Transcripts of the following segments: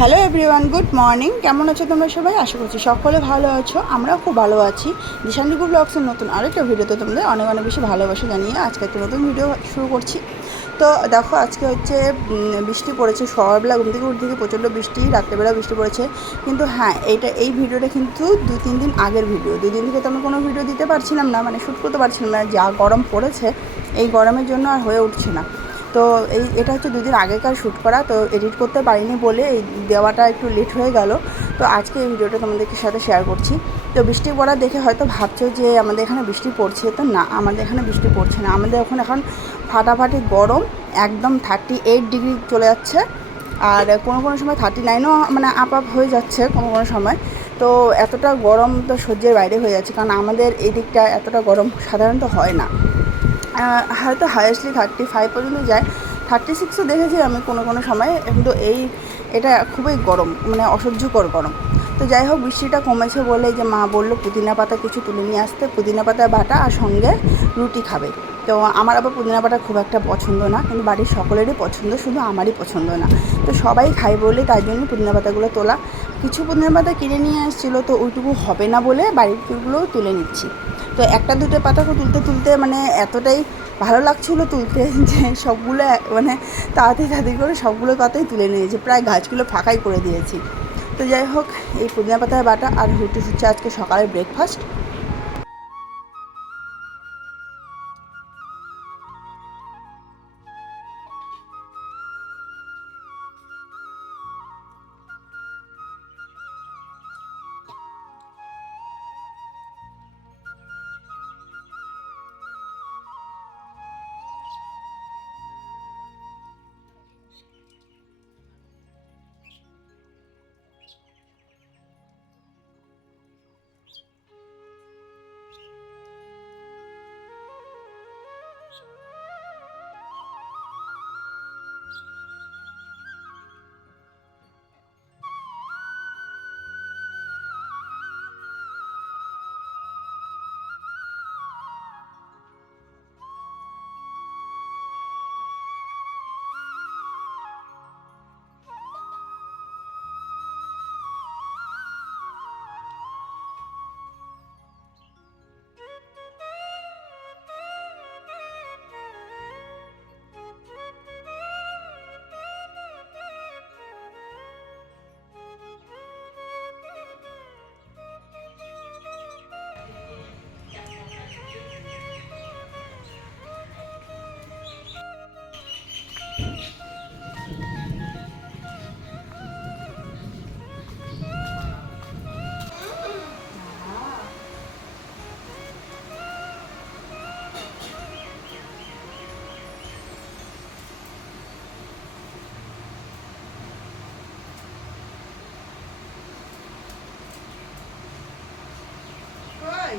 Hello everyone good morning কেমন আছো তোমরা সবাই? আশা করছি সকলে ভালো আছো, আমরাও খুব ভালো আছি। দিশান্ডিকু ব্লগসের নতুন আরেকটা ভিডিওতে তোমাদের অনেক অনেক বেশি ভালোবাসা জানিয়ে আজকে একটা নতুন ভিডিও শুরু করছি। তো দেখো, আজকে হচ্ছে বৃষ্টি পড়েছে, সকালবেলা ঘুম থেকে উঠে থেকে প্রচণ্ড বৃষ্টি, রাত্রেবেলা বৃষ্টি পড়েছে। কিন্তু হ্যাঁ এইটা, এই ভিডিওটা কিন্তু দু তিন দিন আগের ভিডিও। দুই দিন থেকে তো আমি কোনো ভিডিও দিতে পারছিলাম না মানে শ্যুট করতে পারছিলাম না, যা গরম পড়েছে, এই গরমের জন্য আর হয়ে উঠছে না। তো এই, এটা হচ্ছে দুদিন আগেকার শ্যুট করা, তো এডিট করতে পারিনি বলে এই দেওয়াটা একটু লেট হয়ে গেল। তো আজকে এই ভিডিওটা তোমাদেরকে সাথে শেয়ার করছি। তো বৃষ্টি পড়া দেখে হয়তো ভাবছ যে আমাদের এখানে বৃষ্টি পড়ছে, তো না, আমাদের এখানে বৃষ্টি পড়ছে না। আমাদের এখন এখন ফাটাফাটি গরম, একদম থার্টি এইট ডিগ্রি চলে যাচ্ছে। আর কোনো কোনো সময় থার্টি নাইনও মানে আপ আপ হয়ে যাচ্ছে কোনো কোনো সময়। তো এতটা গরম তো সহ্যের বাইরে হয়ে যাচ্ছে, কারণ আমাদের এই দিকটা এতটা গরম সাধারণত হয় না। হয়তো হায়েস্টলি থার্টি ফাইভ পর্যন্ত যায়। থার্টি সিক্সও দেখেছি আমি কোনো কোনো সময়, কিন্তু এই, এটা খুবই গরম মানে অসহ্যকর গরম। তো যাই হোক, বৃষ্টিটা কমেছে বলে যে মা বলল, পুদিনা পাতা কিছু তুলে নিয়ে আসতে। পুদিনা পাতা, বাটা আর সঙ্গে রুটি খাবে। তো আমার আবার পুদিনা পাতা খুব একটা পছন্দ না, কিন্তু বাড়ির সকলেরই পছন্দ, শুধু আমারই পছন্দ না। তো সবাই খায় বলে তাই জন্য পুদিনা পাতাগুলো তোলা। কিছু পুদিনা পাতা কিনে নিয়ে এসেছিল তো ওইটুকু হবে না বলে বাড়িরগুলোও তুলে নিচ্ছি। তো একটা দুটো পাতাকে তুলতে তুলতে মানে এতটাই ভালো লাগছিল তুলতে যে সবগুলো মানে তাড়াতাড়ি তাড়াতাড়ি করে সবগুলো পাতাই তুলে নিয়েছে। প্রায় গাছগুলো ফাঁকাই করে দিয়েছি। তো যাই হোক, এই পুদিনা পাতার বাটা আর হচ্ছে আজকে সকালের ব্রেকফাস্ট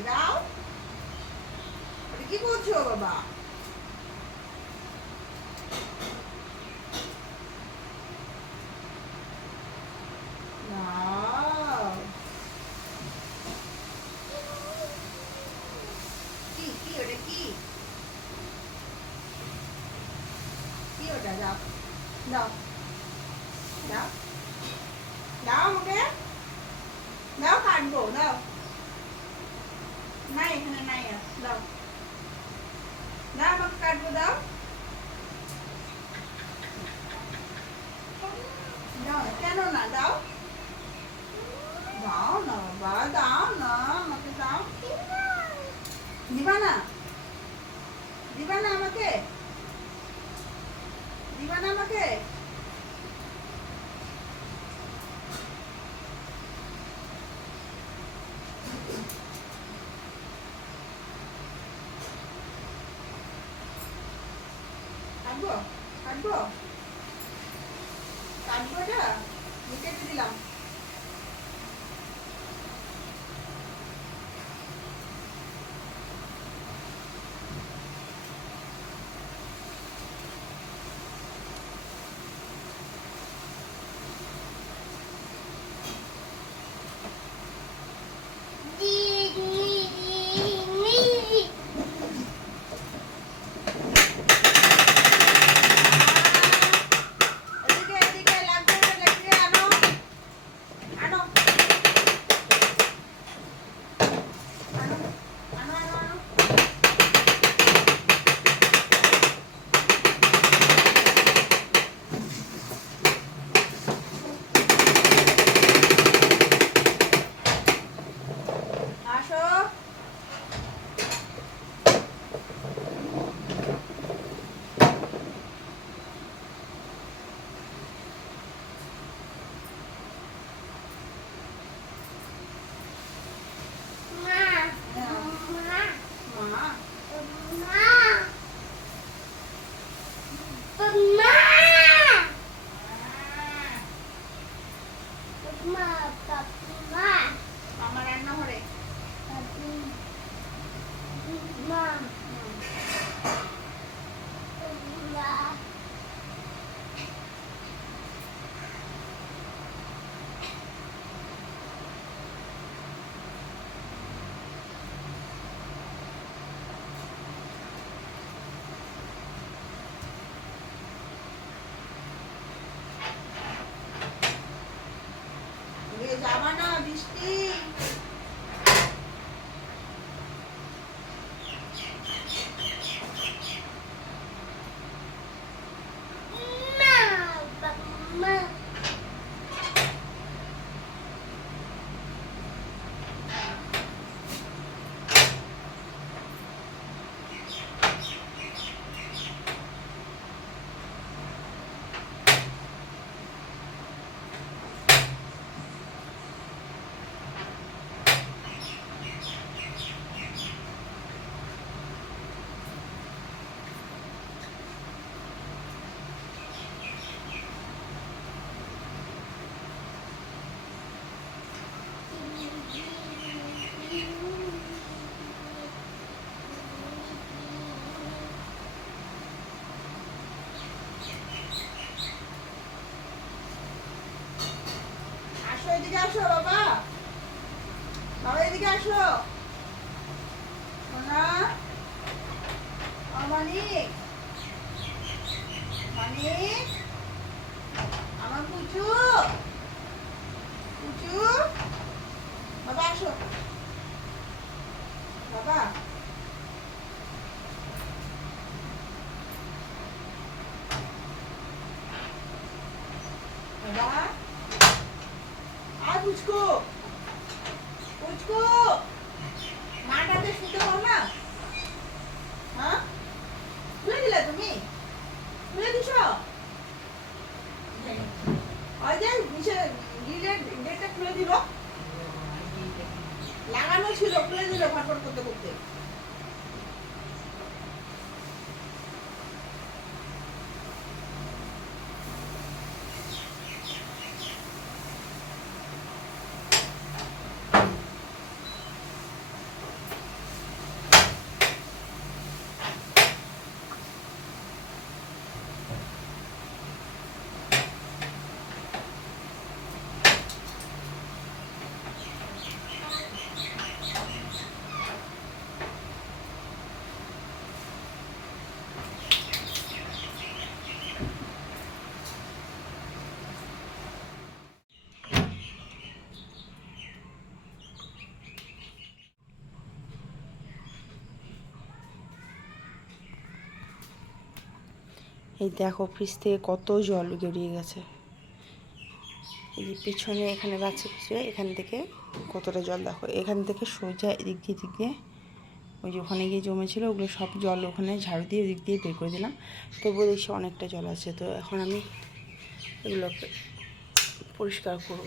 যাও কি করছ বাবা? দাও দাও দাও আমাকে দাও কাটবো দাও। নাই, এখানে নাই আর। আমাকে কাটবো কেন না? দাও। দাও না, বাবা, দাও না, আমাকে দাও। না? দিবা না আমাকে? দিবা না আমাকে কাটবো কাটবো কাটবো এটা আমি কেটে দিলাম এদিকে এদিকে লাগবে না, লাগবে আনো আমার রান্নাঘরে এ যাবা না বৃষ্টি আসো এদিকে আসো বাবা বাবা এদিকে আসো সোনা ও মানিক মানিক আমার পুচু বাবা আসো বাবা আর পুচকু পুচকু মাটাতে শুতে পারো না? হ্যাঁ? খুলে দিলে তুমি? খুলে দিছ? ওই যে নিচে গ্রিলের গেটটা খুলে দিল। লাগানো ছিল, খুলে দিল ফটফট করতে করতে। এই দেখো ফ্রিজ থেকে কত জল গড়িয়ে গেছে। এই পেছনে এখানে বাচ্চা পিছনে, এখান থেকে কতটা জল দেখো। এখান থেকে সোজা এদিক দিয়ে এদিক দিয়ে। ওই যে ওখানে গিয়ে জমেছিল, ওগুলো সব জল ওখানে ঝাড়ু দিয়ে ওদিক দিয়ে বের করে দিলাম। তবুও দেখছি অনেকটা জল আছে। তো এখন আমি এগুলোকে পরিষ্কার করব।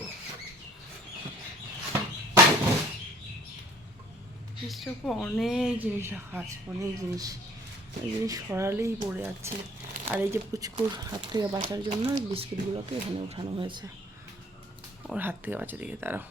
অনেক জিনিস রাখা আছে, অনেক জিনিস। এই জিনিস সরালেই পড়ে যাচ্ছে। আর এই যে পুচকুর হাত থেকে বাঁচার জন্য বিস্কিটগুলোকে এখানে উঠানো হয়েছে। ওর হাত থেকে বাঁচা দিকে তারাও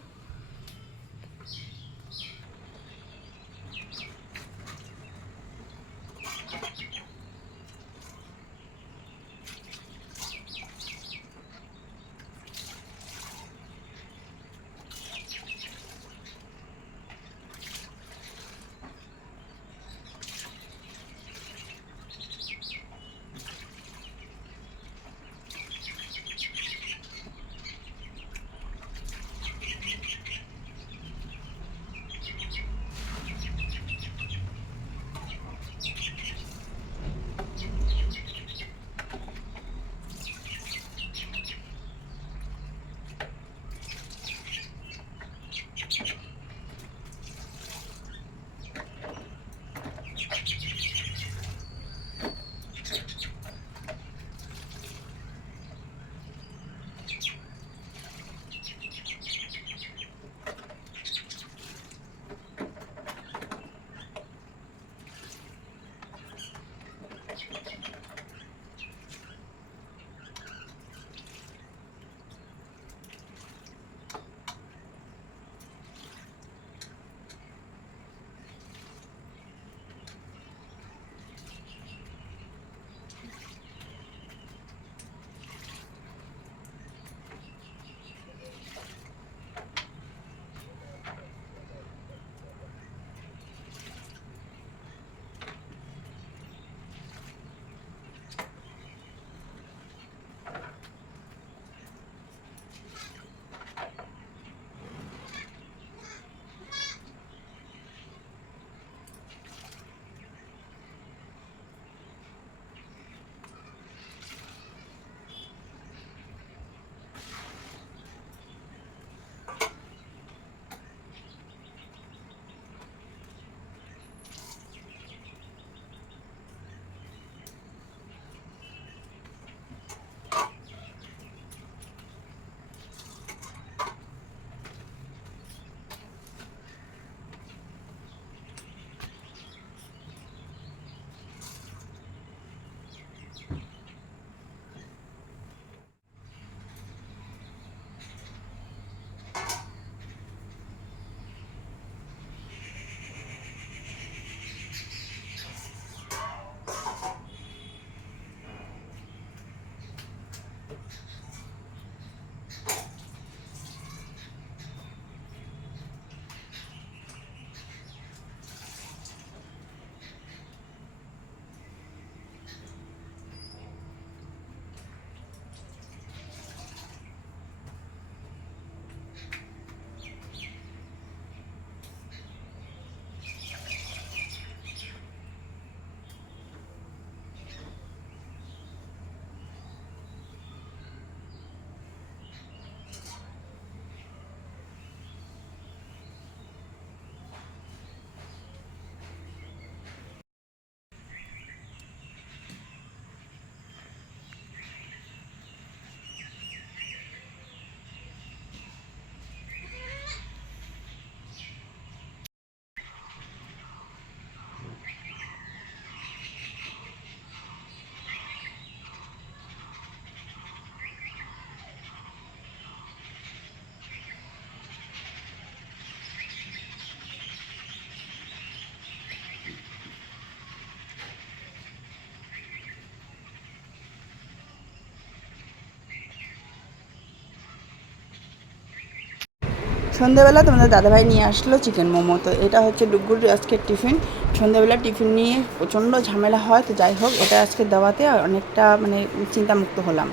সন্ধেবেলা তোমাদের দাদাভাই নিয়ে আসলো চিকেন মোমো। তো এটা হচ্ছে ডুগুর আজকের টিফিন। সন্ধ্যাবেলা টিফিন নিয়ে প্রচণ্ড ঝামেলা হয়, তো যাই হোক এটা আজকে দেওয়াতে অনেকটা মানে চিন্তামুক্ত হলাম।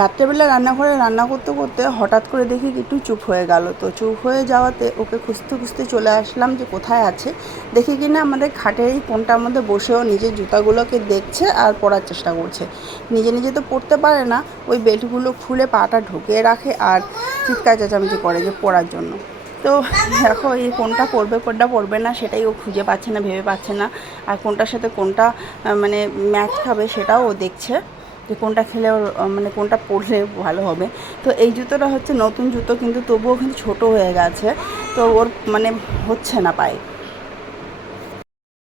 রাত্রেবেলা রান্নাঘরে রান্না করতে করতে হঠাৎ করে দেখি একটু চুপ হয়ে গেল। তো চুপ হয়ে যাওয়াতে ওকে খুঁজতে খুঁজতে চলে আসলাম যে কোথায় আছে। দেখি কি না আমাদের খাটের এই কোনটার মধ্যে বসেও নিজের জুতাগুলোকে দেখছে আর পরার চেষ্টা করছে। নিজে নিজে তো পড়তে পারে না, ওই বেল্টগুলো খুলে পাটা ঢুকিয়ে রাখে আর চিৎকার চেঁচামেচি করে যে পড়ার জন্য। তো দেখো এই কোনটা পড়বে কোনটা পড়বে না, সেটাই ও খুঁজে পাচ্ছে না, ভেবে পাচ্ছে না। আর কোনটার সাথে কোনটা মানে ম্যাচ খাবে সেটাও ও দেখছে। যে কোনটা খেলে ওর মানে কোনটা পরলে ভালো হবে। তো এই জুতোটা হচ্ছে নতুন জুতো, কিন্তু তবুও কিন্তু ছোটো হয়ে গেছে। তো ওর মানে হচ্ছে না পায়ে।